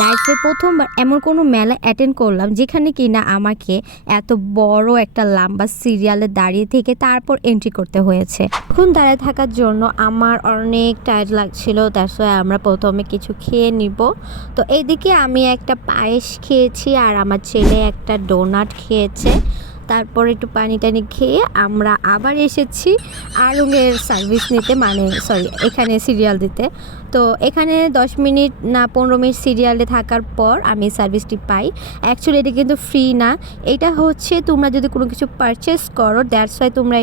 লাইফে প্রথমবার এমন কোনো মেলা অ্যাটেন্ড করলাম যেখানে কিনা আমাকে এত বড় একটা লম্বা সিরিয়ালে দাঁড়িয়ে থেকে তারপর এন্ট্রি করতে হয়েছে। এখন দাঁড়িয়ে থাকার জন্য আমার অনেক টায়ার্ড লাগছিল, দ্যাটস ওয়াই আমরা প্রথমে কিছু খেয়ে নিব। তো এইদিকে আমি একটা পায়েস খেয়েছি আর আমার ছেলে একটা ডোনাট খেয়েছে। তারপর একটু পানি টানি খেয়ে আমরা আবার এসেছি আড়ংয়ের সার্ভিস নিতে, মানে সরি এখানে সিরিয়াল দিতে। তো এখানে 10 মিনিট না 15 মিনিট সিরিয়ালে থাকার পর আমি সার্ভিসটি পাই। অ্যাকচুয়ালি এটা কিন্তু ফ্রি না, এটা হচ্ছে তোমরা যদি কোনো কিছু পারচেস করো দ্যাটস ওয়াই তোমরা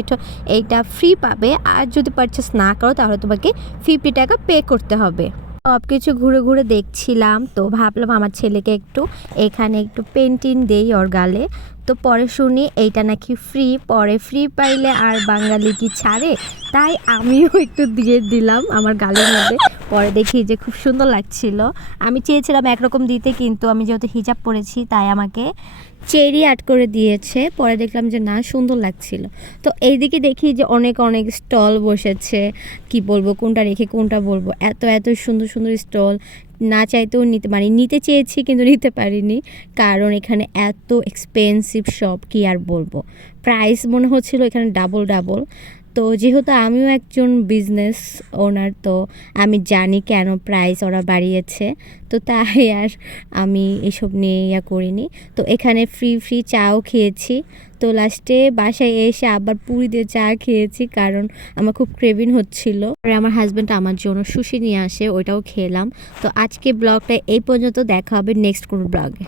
এইটা ফ্রি পাবে, আর যদি পারচেস না করো তাহলে তোমাকে 50 টাকা পে করতে হবে। সব কিছু ঘুরে ঘুরে দেখছিলাম, তো ভাবলাম আমার ছেলেকে এখানে একটু পেন্টিং দেই ওর গালে। তো পরে শুনি এইটা নাকি ফ্রি, পরে ফ্রি পাইলে আর বাঙালি কি ছাড়ে, তাই আমিও একটু দিয়ে দিলাম আমার গালের মধ্যে। পরে দেখি যে খুব সুন্দর লাগছিল। আমি চেয়েছিলাম একরকম দিতে, কিন্তু আমি যেহেতু হিজাব পরেছি তাই আমাকে চেরি অ্যাড করে দিয়েছে। পরে দেখলাম যে না, সুন্দর লাগছিল। তো এইদিকে দেখি যে অনেক অনেক স্টল বসেছে, কি বলবো কোনটা রেখে কোনটা বলবো, এত এত সুন্দর সুন্দর স্টল। না চাইতেও নিতে চেয়েছি কিন্তু নিতে পারিনি, কারণ এখানে এত এক্সপেন্সিভ সব, কি আর বলবো। প্রাইস মনে হচ্ছিল এখানে ডাবল ডাবল। তো যেহেতু আমিও একজন বিজনেস ওনার, তো আমি জানি কেন প্রাইস ওরা বাড়িয়েছে, তো তাই আর আমি এসব নিয়ে করিনি। তো এখানে ফ্রি ফ্রি চাও খেয়েছি। তো লাস্টে বাসায় এসে আবার পুরি দিয়ে চা খেয়েছি, কারণ আমার খুব ক্রেভিং হচ্ছিল। আর আমার হাজব্যান্ড আমার জন্য সুশি নিয়ে আসে, ওইটাও খেলাম। তো আজকে ব্লগটা এই পর্যন্ত, দেখা হবে নেক্সট কোনো ব্লগে।